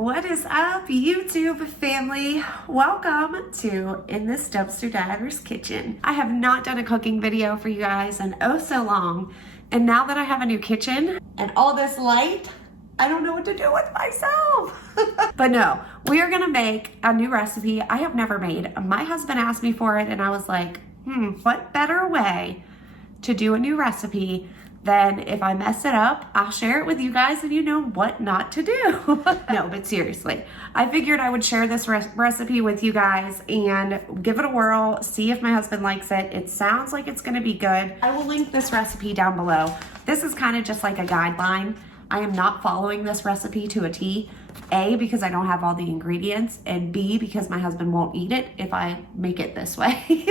What is up, YouTube family? Welcome to In This Dumpster Diver's Kitchen. I have not done a cooking video for you guys in oh so long, and now that I have a new kitchen and all this light, I don't know what to do with myself. But no, we are gonna make a new recipe I have never made. My husband asked me for it and I was like, what better way to do a new recipe than if I mess it up, I'll share it with you guys and you know what not to do. No, but seriously, I figured I would share this recipe with you guys and give it a whirl, see if my husband likes it. It sounds like it's gonna be good. I will link this recipe down below. This is kind of just like a guideline. I am not following this recipe to a T. A, because I don't have all the ingredients, and B, because my husband won't eat it if I make it this way.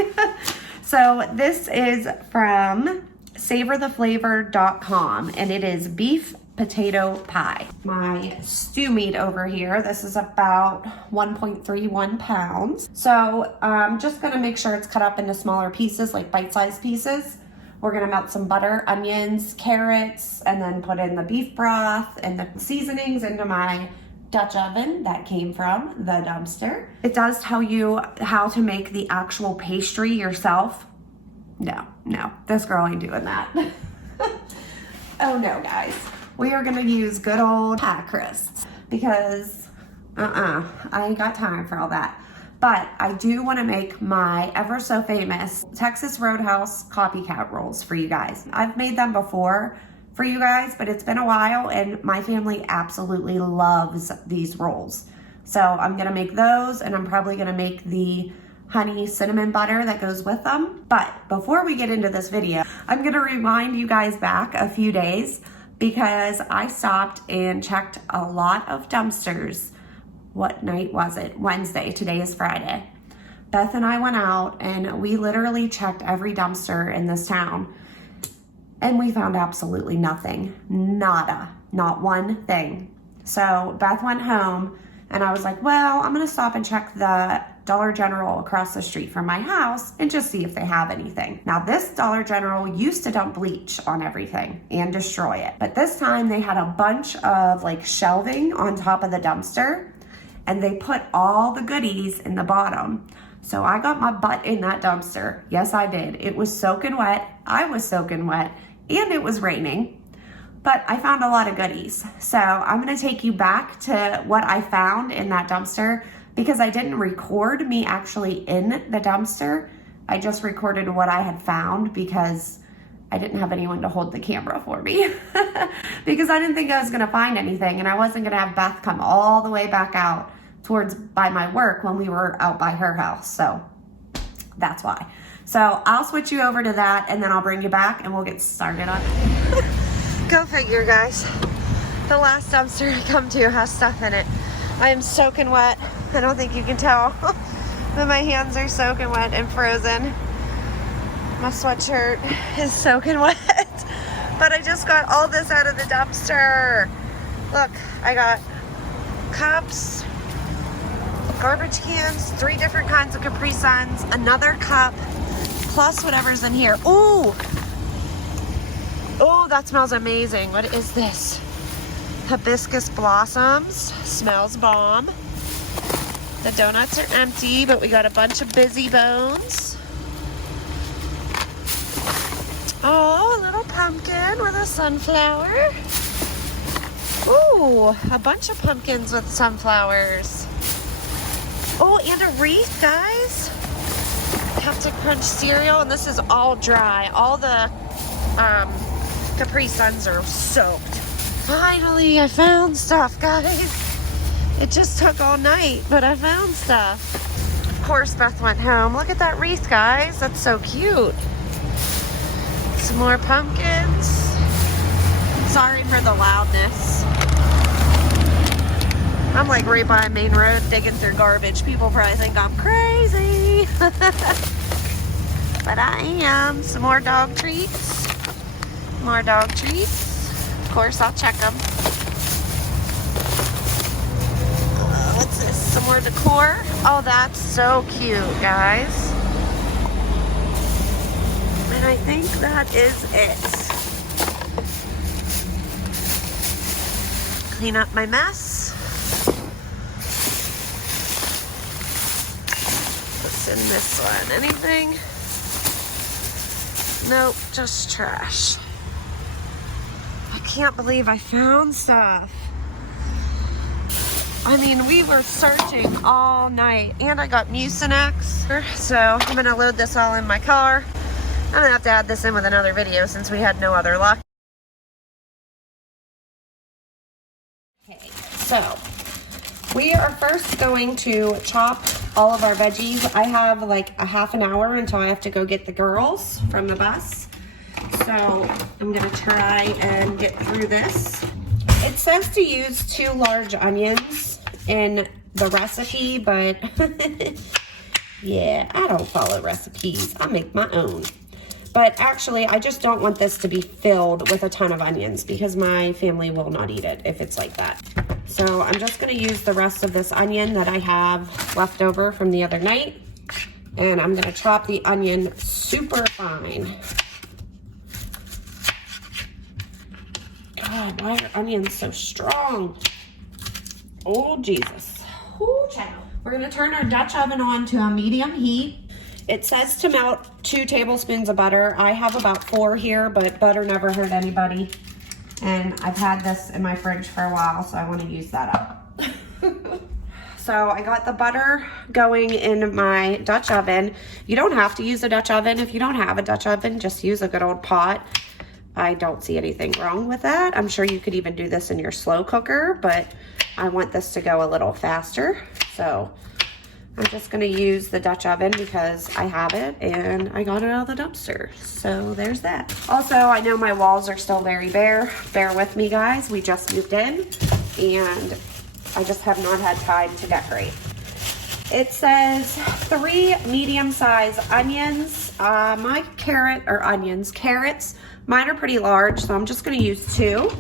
So this is from savortheflavor.com, and it is beef potato pie. My stew meat over here, this is about 1.31 pounds. So I'm just gonna make sure it's cut up into smaller pieces, like bite-sized pieces. We're gonna melt some butter, onions, carrots, and then put in the beef broth and the seasonings into my Dutch oven that came from the dumpster. It does tell you how to make the actual pastry yourself. No, this girl ain't doing that. Oh no, guys. We are gonna use good old pie crusts because I ain't got time for all that. But I do wanna make my ever so famous Texas Roadhouse copycat rolls for you guys. I've made them before for you guys, but it's been a while and my family absolutely loves these rolls. So I'm gonna make those, and I'm probably gonna make the honey cinnamon butter that goes with them. But before we get into this video, I'm gonna rewind you guys back a few days because I stopped and checked a lot of dumpsters. What night was it? Wednesday. Today is Friday. Beth and I went out and we literally checked every dumpster in this town and we found absolutely nothing. Nada. Not one thing. So Beth went home and I was like, well, I'm gonna stop and check the Dollar General across the street from my house and just see if they have anything. Now this Dollar General used to dump bleach on everything and destroy it. But this time they had a bunch of like shelving on top of the dumpster and they put all the goodies in the bottom. So I got my butt in that dumpster. Yes, I did. It was soaking wet. I was soaking wet and it was raining. But I found a lot of goodies. So I'm gonna take you back to what I found in that dumpster because I didn't record me actually in the dumpster. I just recorded what I had found because I didn't have anyone to hold the camera for me because I didn't think I was gonna find anything and I wasn't gonna have Beth come all the way back out towards by my work when we were out by her house. So that's why. So I'll switch you over to that and then I'll bring you back and we'll get started on it. Go figure, guys. The last dumpster I come to has stuff in it. I am soaking wet. I don't think you can tell, but my hands are soaking wet and frozen. My sweatshirt is soaking wet, but I just got all this out of the dumpster. Look, I got cups, garbage cans, 3 different kinds of Capri Suns, another cup, plus whatever's in here. Ooh, oh, that smells amazing. What is this? Hibiscus blossoms, smells bomb. The donuts are empty, but we got a bunch of busy bones. Oh, a little pumpkin with a sunflower. Ooh, a bunch of pumpkins with sunflowers. Oh, and a wreath, guys. Captain Crunch cereal, and this is all dry. All the Capri Suns are soaked. Finally, I found stuff, guys. It just took all night, but I found stuff. Of course, Beth went home. Look at that wreath, guys. That's so cute. Some more pumpkins. Sorry for the loudness. I'm like right by a main road digging through garbage. People probably think I'm crazy. But I am. Some more dog treats. More dog treats. Of course, I'll check them. What's this? Some more decor. Oh, that's so cute, guys. And I think that is it. Clean up my mess. in this one? Anything? Nope, just trash. I can't believe I found stuff. I mean, we were searching all night, and I got Mucinex. So I'm gonna load this all in my car. I'm gonna have to add this in with another video since we had no other luck. Okay, so we are first going to chop all of our veggies. I have like a half an hour until I have to go get the girls from the bus. So I'm gonna try and get through this. It says to use 2 large onions in the recipe, but yeah, I don't follow recipes. I make my own. But actually, I just don't want this to be filled with a ton of onions because my family will not eat it if it's like that. So I'm just gonna use the rest of this onion that I have left over from the other night, and I'm gonna chop the onion super fine. God, why are onions so strong? Oh, Jesus. Ooh, child. We're gonna turn our Dutch oven on to a medium heat. It says to melt 2 tablespoons of butter. I have about 4 here, but butter never hurt anybody. And I've had this in my fridge for a while, so I want to use that up. So I got the butter going in my Dutch oven. You don't have to use a Dutch oven. If you don't have a Dutch oven, just use a good old pot. I don't see anything wrong with that. I'm sure you could even do this in your slow cooker, but I want this to go a little faster. So I'm just gonna use the Dutch oven because I have it and I got it out of the dumpster. So there's that. Also, I know my walls are still very bare. Bear with me, guys. We just moved in and I just have not had time to decorate. It says 3 medium-sized onions. My carrots, mine are pretty large, so I'm just gonna use 2.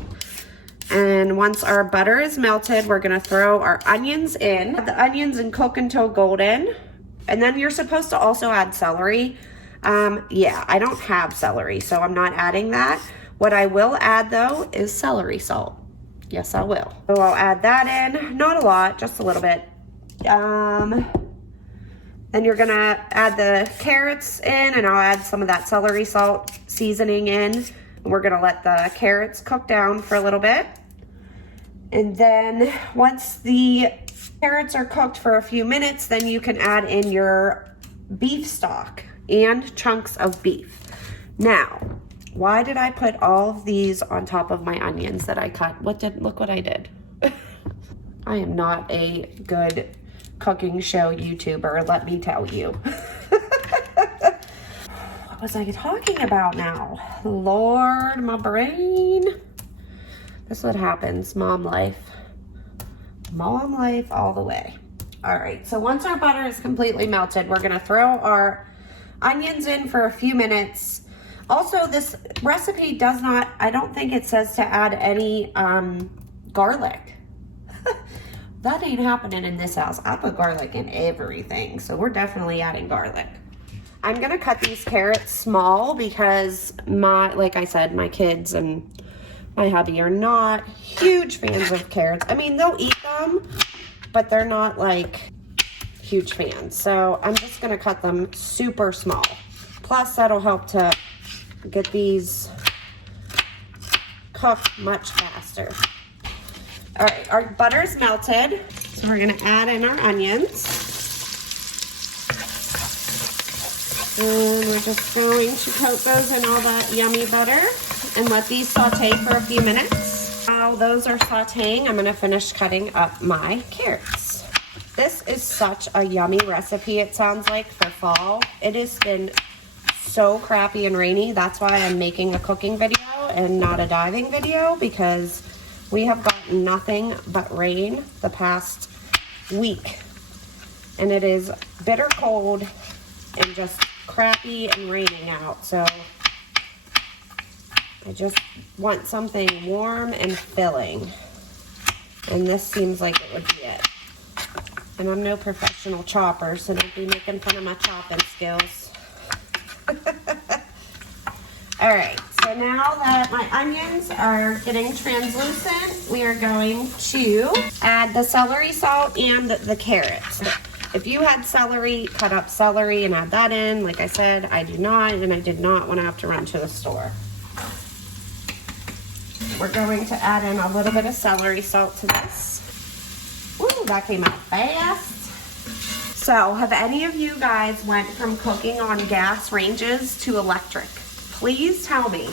And once our butter is melted, we're gonna throw our onions in. The onions and cook until golden. And then you're supposed to also add celery. Yeah, I don't have celery, so I'm not adding that. What I will add though is celery salt. Yes, I will. So I'll add that in, not a lot, just a little bit. Then you're gonna add the carrots in, and I'll add some of that celery salt seasoning in. We're gonna let the carrots cook down for a little bit. And then once the carrots are cooked for a few minutes, then you can add in your beef stock and chunks of beef. Now, why did I put all of these on top of my onions that I cut? Look what I did. I am not a good cooking show YouTuber, let me tell you. What was I talking about now? Lord, my brain. This is what happens, mom life. Mom life all the way. All right, so once our butter is completely melted, we're gonna throw our onions in for a few minutes. Also, this recipe does not, I don't think it says to add any garlic. That ain't happening in this house. I put garlic in everything, so we're definitely adding garlic. I'm gonna cut these carrots small because like I said, my kids and my hubby are not huge fans of carrots. I mean, they'll eat them, but they're not like huge fans. So I'm just gonna cut them super small. Plus that'll help to get these cooked much faster. All right, our butter's melted. So we're gonna add in our onions. And we're just going to coat those in all that yummy butter and let these saute for a few minutes. While those are sauteing, I'm gonna finish cutting up my carrots. This is such a yummy recipe, it sounds like, for fall. It has been so crappy and rainy. That's why I'm making a cooking video and not a diving video, because we have gotten nothing but rain the past week. And it is bitter cold and just crappy and raining out. So I just want something warm and filling. And this seems like it would be it. And I'm no professional chopper, so don't be making fun of my chopping skills. All right, so now that my onions are getting translucent, we are going to add the celery salt and the carrots. If you had celery, cut up celery and add that in. Like I said, I do not, and I did not want to have to run to the store. We're going to add in a little bit of celery salt to this. Ooh, that came out fast. So, have any of you guys went from cooking on gas ranges to electric? Please tell me,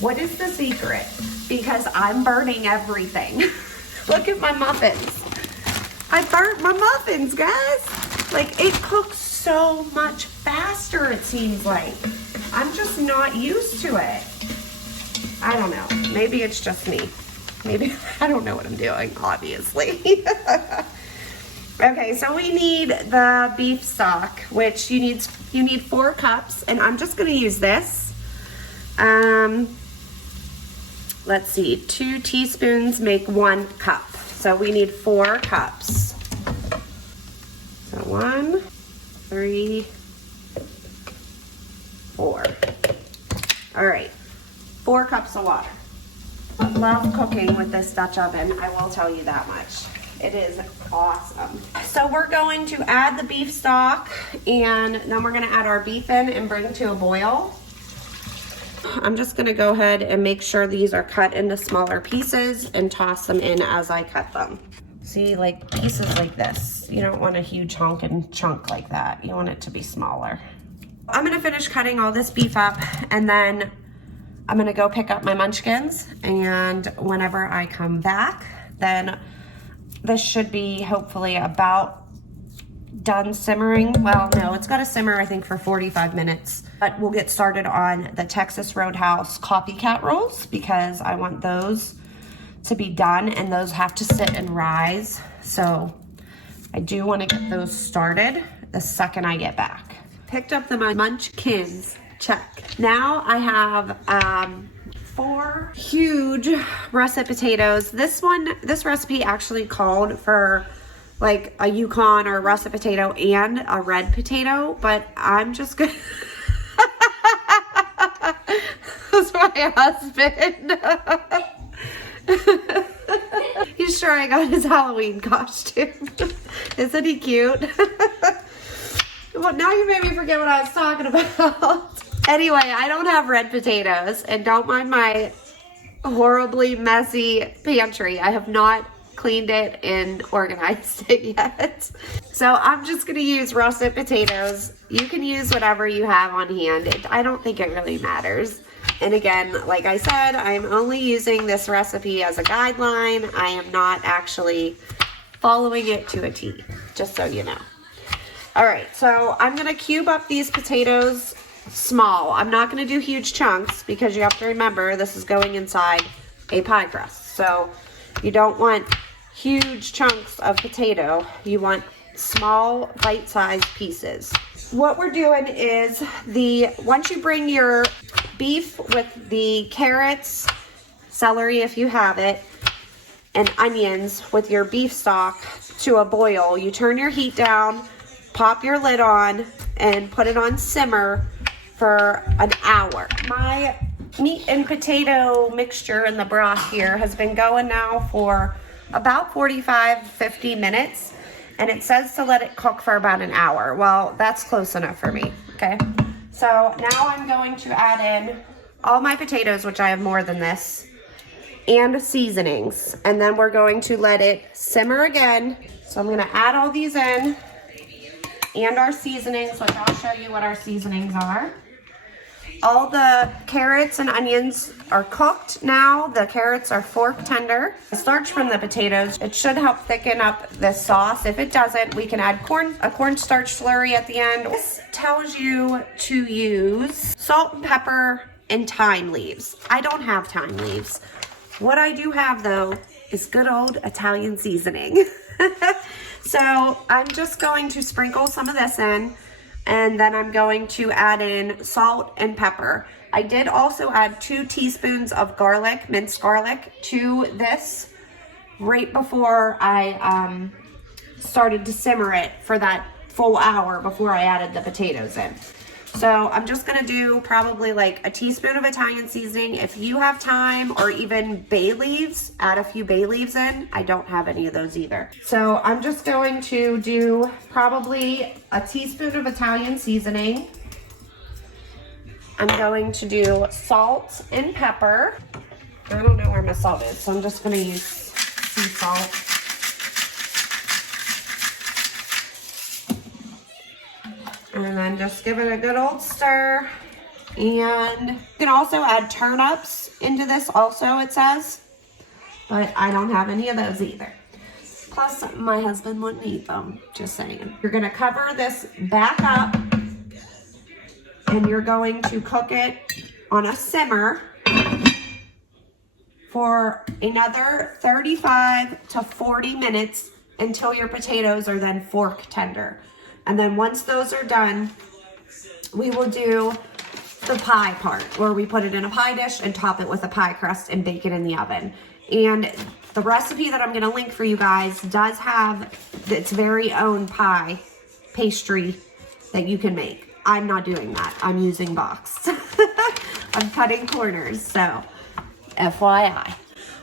what is the secret? Because I'm burning everything. Look at my muffins. I burnt my muffins, guys. Like, it cooks so much faster, it seems like. I'm just not used to it. I don't know. Maybe it's just me. Maybe I don't know what I'm doing, obviously. Okay, so we need the beef stock, which you need 4 cups, and I'm just going to use this. Let's see, 2 teaspoons make 1 cup. So we need 4 cups. So 1, 3, 4. All right, 4 cups of water. I love cooking with this Dutch oven, I will tell you that much. It is awesome. So we're going to add the beef stock, and then we're gonna add our beef in and bring to a boil. I'm just gonna go ahead and make sure these are cut into smaller pieces and toss them in as I cut them. See, like pieces like this. You don't want a huge honking chunk like that. You want it to be smaller. I'm gonna finish cutting all this beef up, and then I'm gonna go pick up my munchkins, and whenever I come back, then this should be hopefully about done simmering. Well, no, it's got to simmer, I think, for 45 minutes. But we'll get started on the Texas Roadhouse copycat rolls, because I want those to be done, and those have to sit and rise. So I do want to get those started the second I get back. Picked up my munchkins. Check. Now I have 4 huge russet potatoes. This recipe actually called for like a Yukon or a russet potato and a red potato, but I'm just gonna that's my husband. He's trying on his Halloween costume. Isn't he cute? Well, now you made me forget what I was talking about. Anyway, I don't have red potatoes, and don't mind my horribly messy pantry. I have not cleaned it and organized it yet. So I'm just gonna use russet potatoes. You can use whatever you have on hand. I don't think it really matters. And again, like I said, I'm only using this recipe as a guideline. I am not actually following it to a T, just so you know. All right, so I'm gonna cube up these potatoes small. I'm not going to do huge chunks, because you have to remember this is going inside a pie crust. So you don't want huge chunks of potato. You want small bite-sized pieces. What we're doing is once you bring your beef with the carrots, celery if you have it, and onions with your beef stock to a boil, you turn your heat down, pop your lid on, and put it on simmer for an hour. My meat and potato mixture in the broth here has been going now for about 45-50 minutes, and it says to let it cook for about an hour. Well, that's close enough for me, okay? So now I'm going to add in all my potatoes, which I have more than this, and seasonings, and then we're going to let it simmer again. So I'm gonna add all these in, and our seasonings, which I'll show you what our seasonings are. All the carrots and onions are cooked now. The carrots are fork tender. The starch from the potatoes, it should help thicken up this sauce. If it doesn't, we can add a cornstarch slurry at the end. This tells you to use salt and pepper and thyme leaves. I don't have thyme leaves. What I do have, though, is good old Italian seasoning. So I'm just going to sprinkle some of this in, and then I'm going to add in salt and pepper. I did also add 2 teaspoons of garlic, minced garlic, to this right before I started to simmer it for that full hour before I added the potatoes in. So I'm just gonna do probably like a teaspoon of Italian seasoning. If you have time, or even bay leaves, add a few bay leaves in. I don't have any of those either. So I'm just going to do probably a teaspoon of Italian seasoning. I'm going to do salt and pepper. I don't know where my salt is, so I'm just gonna use sea salt. And then just give it a good old stir. And you can also add turnips into this also, it says. But I don't have any of those either. Plus, my husband wouldn't eat them, just saying. You're gonna cover this back up, and you're going to cook it on a simmer for another 35 to 40 minutes until your potatoes are then fork tender. And then once those are done, we will do the pie part, where we put it in a pie dish and top it with a pie crust and bake it in the oven. And the recipe that I'm gonna link for you guys does have its very own pie pastry that you can make. I'm not doing that. I'm using box. I'm cutting corners, so FYI.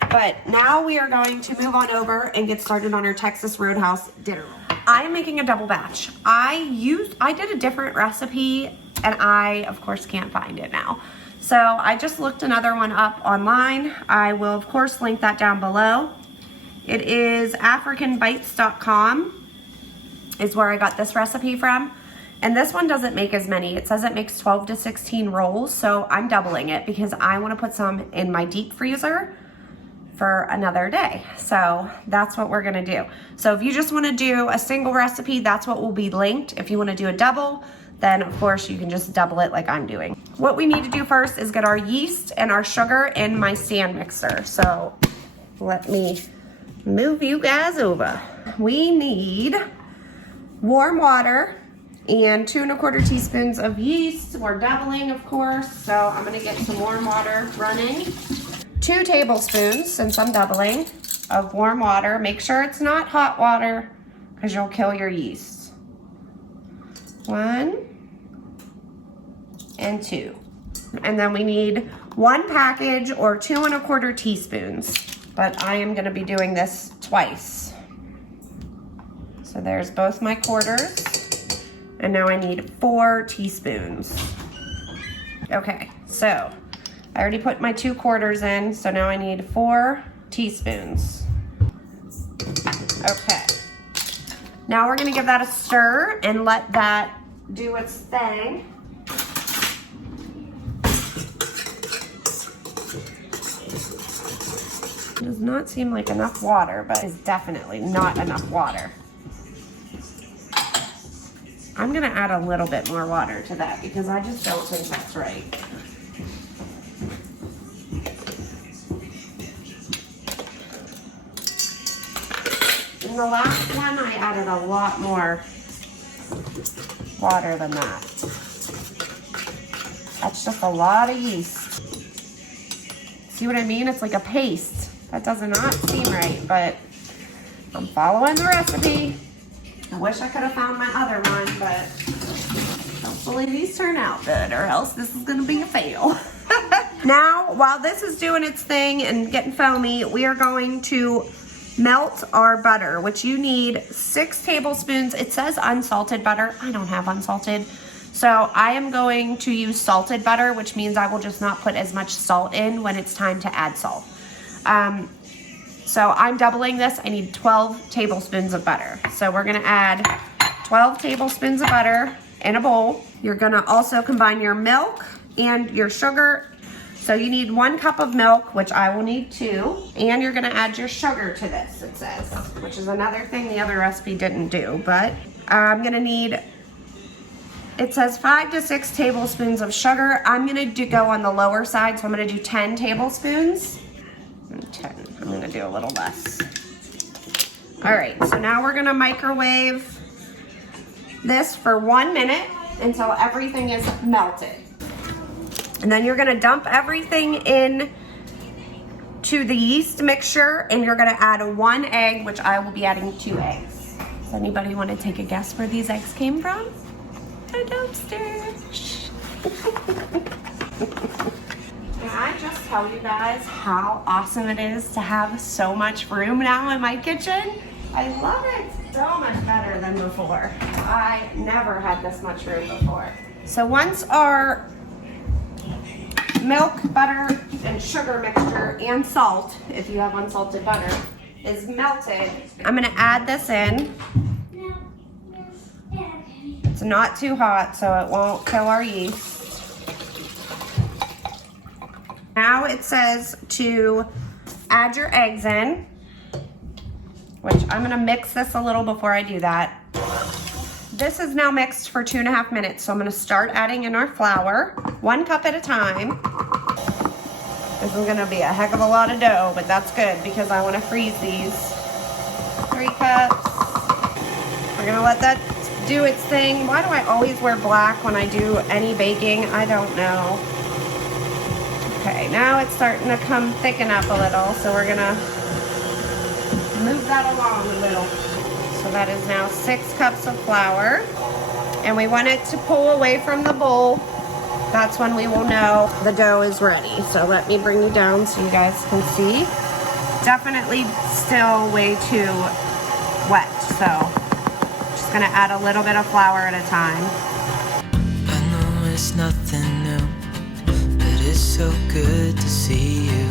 But now we are going to move on over and get started on our Texas Roadhouse dinner. I am making a double batch. I did a different recipe, and I, of course, can't find it now. So I just looked another one up online. I will, of course, link that down below. It is africanbites.com is where I got this recipe from. And this one doesn't make as many. It says it makes 12 to 16 rolls, so I'm doubling it because I want to put some in my deep freezer for another day. So that's what we're gonna do. So if you just wanna do a single recipe, that's what will be linked. If you wanna do a double, then of course you can just double it like I'm doing. What we need to do first is get our yeast and our sugar in my stand mixer. So let me move you guys over. We need warm water and 2 1/4 teaspoons of yeast. We're doubling, of course, so I'm gonna get some warm water running. 2 tablespoons, since I'm doubling, of warm water. Make sure it's not hot water because you'll kill your yeast. 1 and 2. And then we need 1 package or 2 1/4 teaspoons. But I am gonna be doing this twice. So there's both my quarters. And now I need 4 teaspoons. Okay, so I already put my 2 quarters in, so now I need 4 teaspoons. Okay. Now we're gonna give that a stir and let that do its thing. It does not seem like enough water, but it's definitely not enough water. I'm gonna add a little bit more water to that because I just don't think that's right. In the last one, I added a lot more water than that. That's just a lot of yeast. See what I mean? It's like a paste. That does not seem right, but I'm following the recipe. I wish I could have found my other one, but hopefully these turn out good, or else this is gonna be a fail. Now, while this is doing its thing and getting foamy, we are going to melt our butter, which you need 6 tablespoons. It says unsalted butter. I don't have unsalted. So I am going to use salted butter, which means I will just not put as much salt in when it's time to add salt. So I'm doubling this. I need 12 tablespoons of butter. So we're gonna add 12 tablespoons of butter in a bowl. You're gonna also combine your milk and your sugar. So you need 1 cup of milk, which I will need 2. And you're gonna add your sugar to this, it says, which is another thing the other recipe didn't do. But I'm gonna need, it says 5 to 6 tablespoons of sugar. I'm gonna go on the lower side, so I'm gonna do 10 tablespoons. 10, I'm gonna do a little less. All right, so now we're gonna microwave this for 1 minute until everything is melted. And then you're gonna dump everything in to the yeast mixture, and you're gonna add 1 egg, which I will be adding 2 eggs. Does anybody wanna take a guess where these eggs came from? A dumpster. Can I just tell you guys how awesome it is to have so much room now in my kitchen? I love it so much better than before. I never had this much room before. So once our milk, butter, and sugar mixture and salt, if you have unsalted butter, is melted, I'm gonna add this in. It's not too hot so it won't kill our yeast. Now it says to add your eggs in, which I'm gonna mix this a little before I do that. This is now mixed for 2.5 minutes, so I'm gonna start adding in our flour, 1 cup at a time. This is gonna be a heck of a lot of dough, but that's good because I wanna freeze these. 3 cups. We're gonna let that do its thing. Why do I always wear black when I do any baking? I don't know. Okay, now it's starting to come thicken up a little, so we're gonna move that along a little. So that is now 6 cups of flour, and we want it to pull away from the bowl. That's when we will know the dough is ready. So let me bring you down so you guys can see. Definitely still way too wet, so just gonna add a little bit of flour at a time. I know it's nothing new, but it's so good to see you.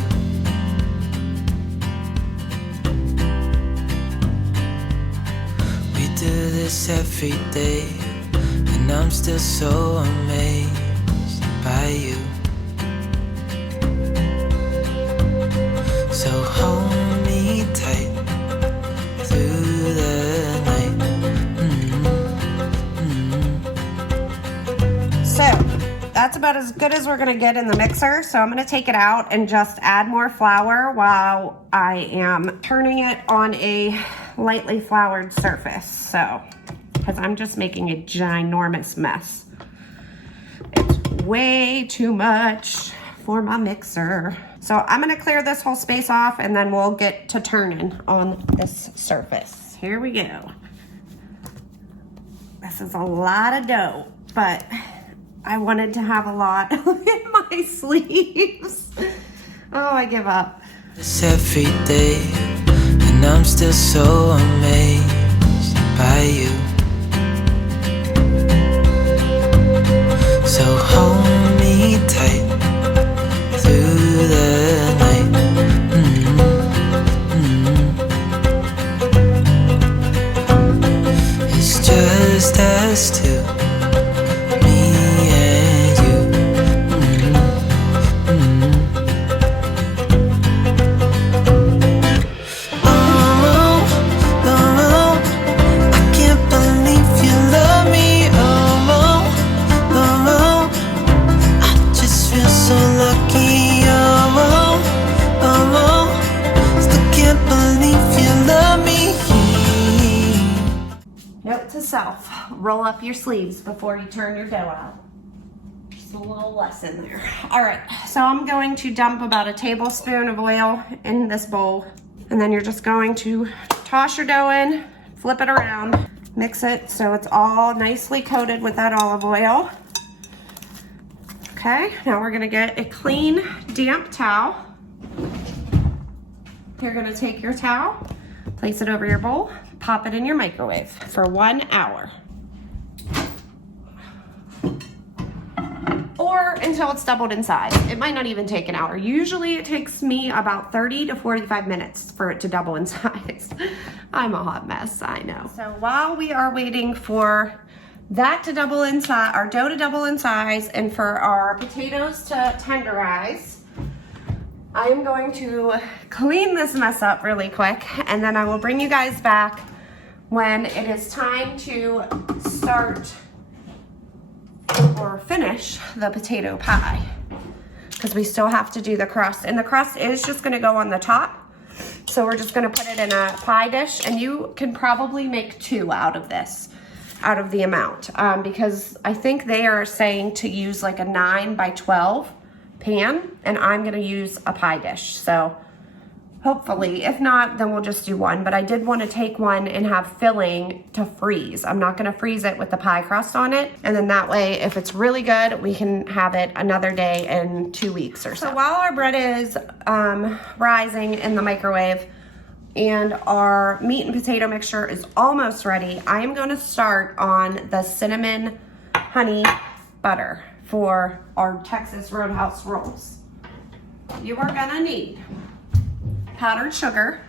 We do this every day, and I'm still so amazed by you. So hold me tight through the night. So that's about as good as we're gonna get in the mixer. So I'm gonna take it out and just add more flour while I am turning it on a lightly floured surface. So, because I'm just making a ginormous mess. It's way too much for my mixer. So I'm gonna clear this whole space off and then we'll get to turning on this surface. Here we go. This is a lot of dough, but I wanted to have a lot in my sleeves. Oh, I give up. It's every day, and I'm still so amazed by you. So hold me tight through the night. It's just us two. Note to self, roll up your sleeves before you turn your dough out. Just a little lesson there. All right, so I'm going to dump about a tablespoon of oil in this bowl, and then you're just going to toss your dough in, flip it around, mix it so it's all nicely coated with that olive oil. Okay, now we're gonna get a clean, damp towel. You're gonna take your towel, place it over your bowl, pop it in your microwave for 1 hour. Or until it's doubled in size. It might not even take an hour. Usually it takes me about 30 to 45 minutes for it to double in size. I'm a hot mess, I know. So while we are waiting for that to double in size, our dough to double in size, and for our potatoes to tenderize, I am going to clean this mess up really quick, and then I will bring you guys back when it is time to start or finish the potato pie, because we still have to do the crust, and the crust is just going to go on the top. So we're just going to put it in a pie dish, and you can probably make 2 out of this, out of the amount, because I think they are saying to use like a 9 by 12 pan, and I'm going to use a pie dish. So Hopefully. If not, then we'll just do one. But I did want to take one and have filling to freeze. I'm not going to freeze it with the pie crust on it. And then that way, if it's really good, we can have it another day in 2 weeks or so. So while our bread is rising in the microwave and our meat and potato mixture is almost ready, I am going to start on the cinnamon honey butter for our Texas Roadhouse rolls. You are going to need powdered sugar,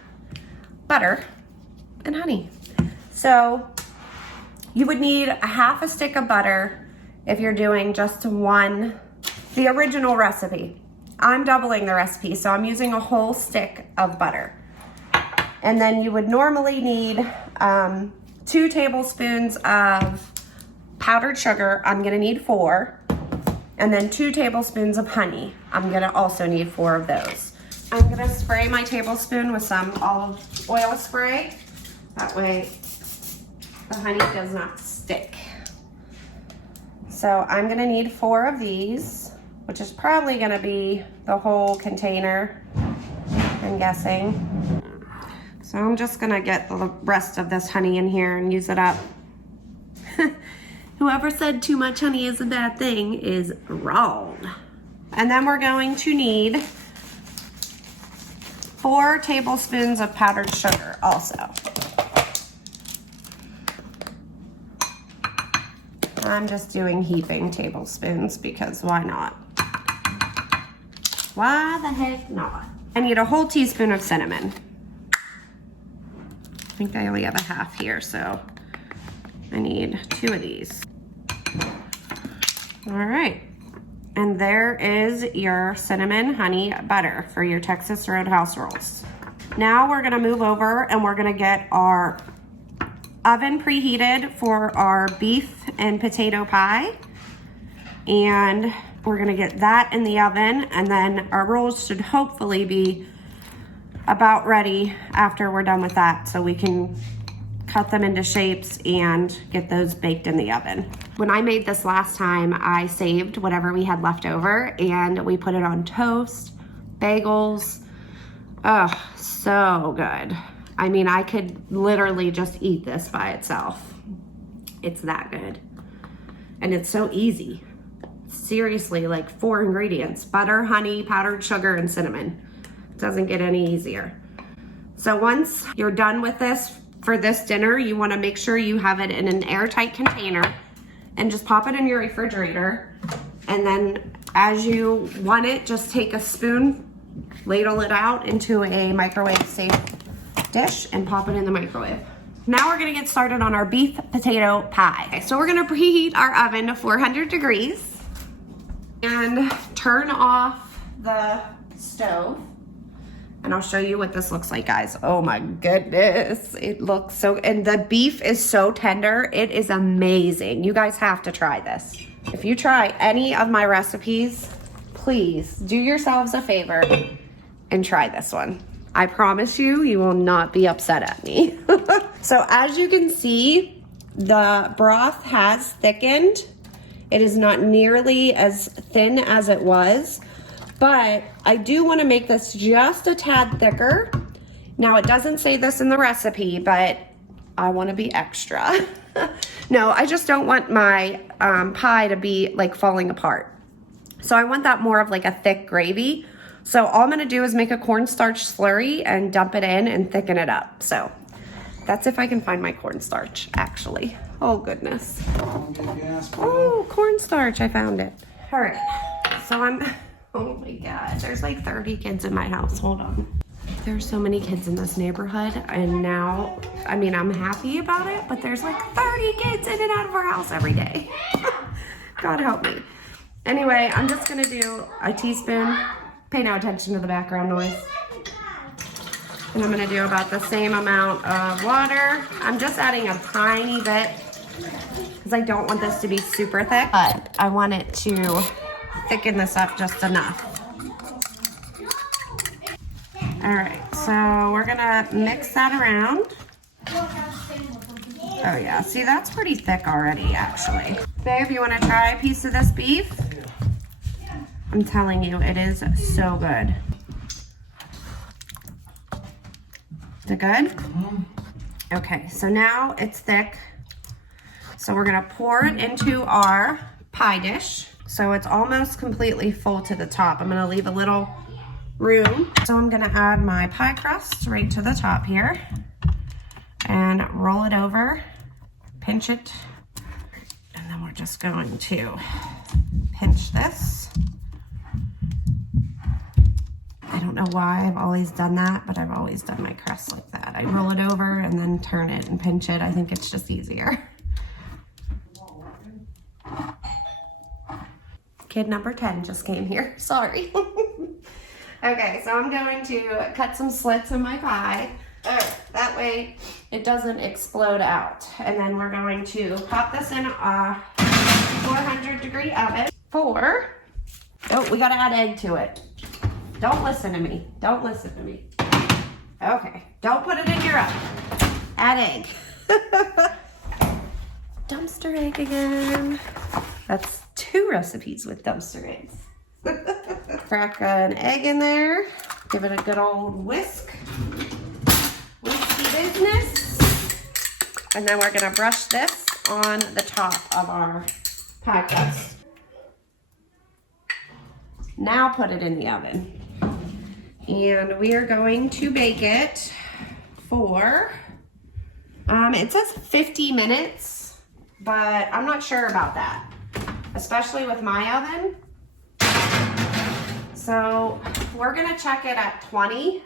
butter, and honey. So you would need a half a stick of butter if you're doing just one, the original recipe. I'm doubling the recipe, so I'm using a whole stick of butter. And then you would normally need 2 tablespoons of powdered sugar. I'm gonna need 4. And then 2 tablespoons of honey. I'm gonna also need 4 of those. I'm gonna spray my tablespoon with some olive oil spray. That way the honey does not stick. So I'm gonna need 4 of these, which is probably gonna be the whole container, I'm guessing. So I'm just gonna get the rest of this honey in here and use it up. Whoever said too much honey is a bad thing is wrong. And then we're going to need 4 tablespoons of powdered sugar also. I'm just doing heaping tablespoons because why not? Why the heck not? I need a whole teaspoon of cinnamon. I think I only have a half here, so I need 2 of these. All right. And there is your cinnamon honey butter for your Texas Roadhouse rolls. Now we're gonna move over and we're gonna get our oven preheated for our beef and potato pie. And we're gonna get that in the oven, and then our rolls should hopefully be about ready after we're done with that, so we can cut them into shapes and get those baked in the oven. When I made this last time, I saved whatever we had left over and we put it on toast, bagels. Oh, so good. I mean, I could literally just eat this by itself. It's that good. And it's so easy. Seriously, like 4 ingredients: butter, honey, powdered sugar, and cinnamon. It doesn't get any easier. So once you're done with this, for this dinner, you want to make sure you have it in an airtight container and just pop it in your refrigerator. And then as you want it, just take a spoon, ladle it out into a microwave safe dish and pop it in the microwave. Now we're gonna get started on our beef potato pie. Okay, so we're gonna preheat our oven to 400 degrees and turn off the stove. And I'll show you what this looks like, guys. Oh my goodness. It looks so, and the beef is so tender. It is amazing. You guys have to try this. If you try any of my recipes, please do yourselves a favor and try this one. I promise you, you will not be upset at me. So as you can see, the broth has thickened. It is not nearly as thin as it was, but I do want to make this just a tad thicker. Now, it doesn't say this in the recipe, but I want to be extra. No, I just don't want my pie to be like falling apart. So I want that more of like a thick gravy. So all I'm going to do is make a cornstarch slurry and dump it in and thicken it up. So that's if I can find my cornstarch, actually. Oh, goodness. Oh, cornstarch. I found it. All right. So oh my God, there's like 30 kids in my house. Hold on. There's so many kids in this neighborhood, and now, I mean, I'm happy about it, but there's like 30 kids in and out of our house every day. God help me. Anyway, I'm just gonna do a teaspoon. Pay no attention to the background noise. And I'm gonna do about the same amount of water. I'm just adding a tiny bit because I don't want this to be super thick, but I want it to thicken this up just enough. All right, so we're gonna mix that around. Oh yeah, see, that's pretty thick already, actually. Babe, you wanna try a piece of this beef? I'm telling you, it is so good. Is it good? Okay, so now it's thick. So we're gonna pour it into our pie dish. So it's almost completely full to the top. I'm gonna leave a little room. So I'm gonna add my pie crust right to the top here and roll it over, pinch it, and then we're just going to pinch this. I don't know why I've always done that, but I've always done my crust like that. I roll it over and then turn it and pinch it. I think it's just easier. Kid number 10 just came here, sorry. Okay, so I'm going to cut some slits in my pie. That way it doesn't explode out. And then we're going to pop this in a 400-degree oven for, oh, we gotta add egg to it. Don't listen to me. Don't listen to me. Okay, don't put it in your oven. Add egg. Dumpster egg again. That's 2 recipes with dumpster eggs. Crack an egg in there. Give it a good old whisk. Whisky business. And then we're gonna brush this on the top of our pie crust. Now put it in the oven. And we are going to bake it for, it says 50 minutes, but I'm not sure about that, especially with my oven. So we're gonna check it at 20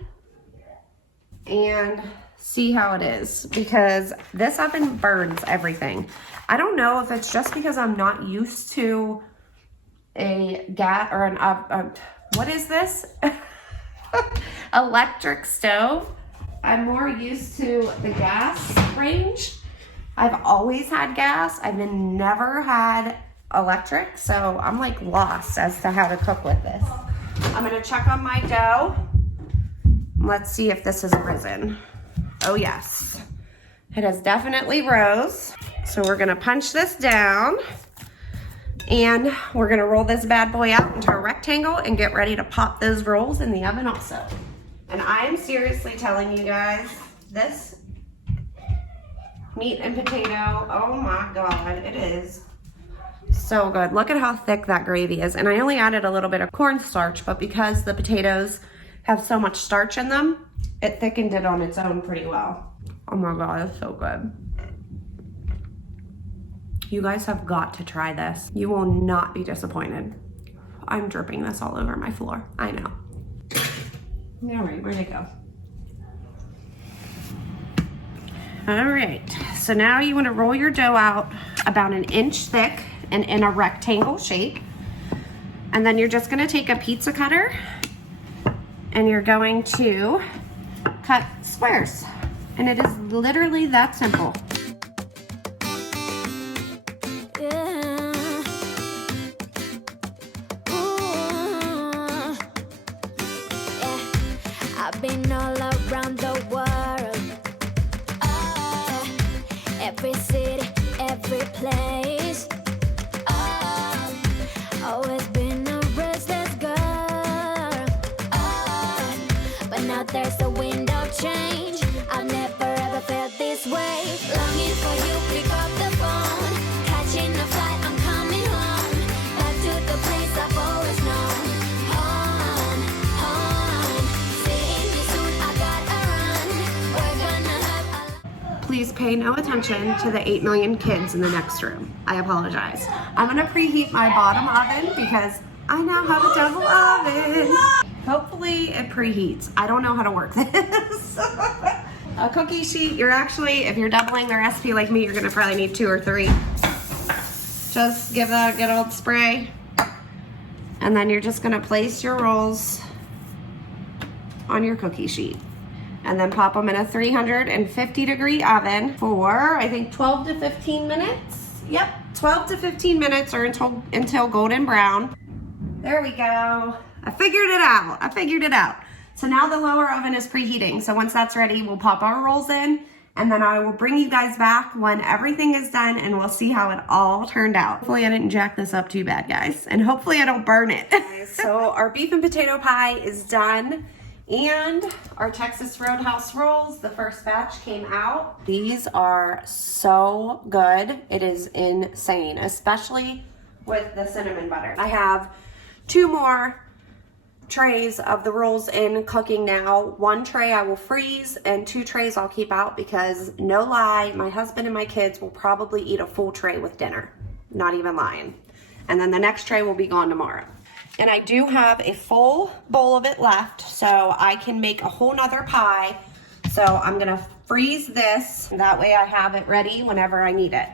and see how it is, because this oven burns everything. I don't know if it's just because I'm not used to a gas or what is this? Electric stove. I'm more used to the gas range. I've always had gas. I've never had electric, so I'm like lost as to how to cook with this. I'm gonna check on my dough. Let's see if this has risen. Oh yes, it has definitely rose. So we're gonna punch this down and we're gonna roll this bad boy out into a rectangle and get ready to pop those rolls in the oven also. And I am seriously telling you guys, this meat and potato, oh my God, it is so good. Look at how thick that gravy is. And I only added a little bit of cornstarch, but because the potatoes have so much starch in them, it thickened it on its own pretty well. Oh my God, it's so good. You guys have got to try this. You will not be disappointed. I'm dripping this all over my floor. I know. All right, where'd it go? All right, so now you want to roll your dough out about 1 inch thick and in a rectangle shape. And then you're just going to take a pizza cutter and you're going to cut squares. And it is literally that simple. I've been all around the world, every city, every place. Always been a restless girl, but now there's a wind of change. I've never ever felt this way. Longing for you, pick up the phone, catching a flight, I'm coming home, back to the place I've always known. Home, home, seeing you soon, I gotta run. We're gonna have a... Please pay no attention to the 8 million kids in the next room. I apologize. I'm gonna preheat my bottom oven because I now have a double oven. Hopefully it preheats. I don't know how to work this. A cookie sheet, you're actually, if you're doubling the recipe like me, you're gonna probably need 2 or 3. Just give that a good old spray. And then you're just gonna place your rolls on your cookie sheet. And then pop them in a 350-degree oven for, I think, 12 to 15 minutes. Yep, 12 to 15 minutes or until golden brown. There we go. I figured it out. So now the lower oven is preheating. So once that's ready, we'll pop our rolls in and then I will bring you guys back when everything is done and we'll see how it all turned out. Hopefully I didn't jack this up too bad, guys. And hopefully I don't burn it. So our beef and potato pie is done. And our Texas Roadhouse rolls, the first batch came out. These are so good. It is insane, especially with the cinnamon butter. I have 2 more trays of the rolls in cooking now. 1 tray I will freeze and 2 trays I'll keep out because, no lie, my husband and my kids will probably eat a full tray with dinner. Not even lying. And then the next tray will be gone tomorrow. And I do have a full bowl of it left, so I can make a whole nother pie. So I'm gonna freeze this, that way I have it ready whenever I need it.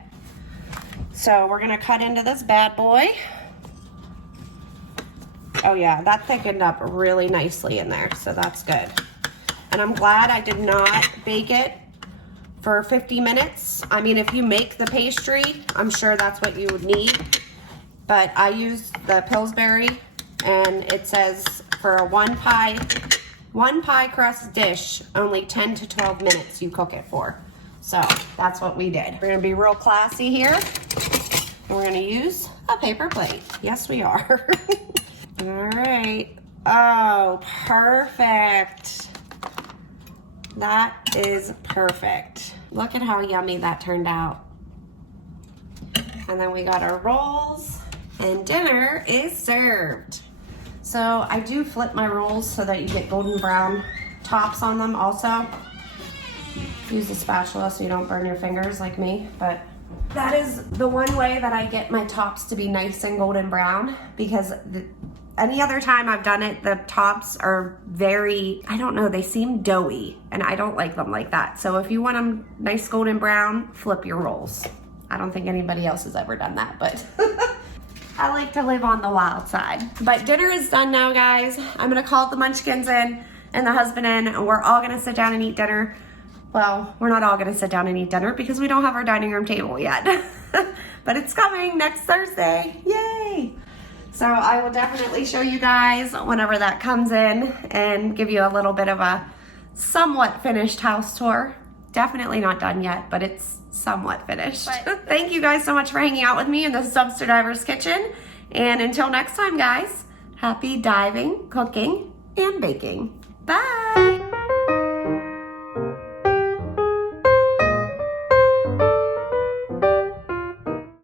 So we're gonna cut into this bad boy. Oh yeah, that thickened up really nicely in there, so that's good. And I'm glad I did not bake it for 50 minutes. I mean, if you make the pastry, I'm sure that's what you would need. But I used the Pillsbury, and it says for a one pie crust dish, only 10 to 12 minutes you cook it for. So that's what we did. We're gonna be real classy here. And we're gonna use a paper plate. Yes, we are. All right. Oh, perfect. That is perfect. Look at how yummy that turned out. And then we got our rolls, and dinner is served. So I do flip my rolls so that you get golden brown tops on them also. Use a spatula so you don't burn your fingers like me, but that is the one way that I get my tops to be nice and golden brown, because any other time I've done it, the tops are very, I don't know, they seem doughy, and I don't like them like that. So if you want them nice golden brown, flip your rolls. I don't think anybody else has ever done that, but I like to live on the wild side. But dinner is done now, guys. I'm gonna call the munchkins in and the husband in, and we're all gonna sit down and eat dinner. Well, we're not all gonna sit down and eat dinner because we don't have our dining room table yet. But it's coming next Thursday, yay! So I will definitely show you guys whenever that comes in and give you a little bit of a somewhat finished house tour. Definitely not done yet, but it's somewhat finished. But thank you guys so much for hanging out with me in this Dumpster Diver's kitchen. And until next time, guys, happy diving, cooking, and baking. Bye!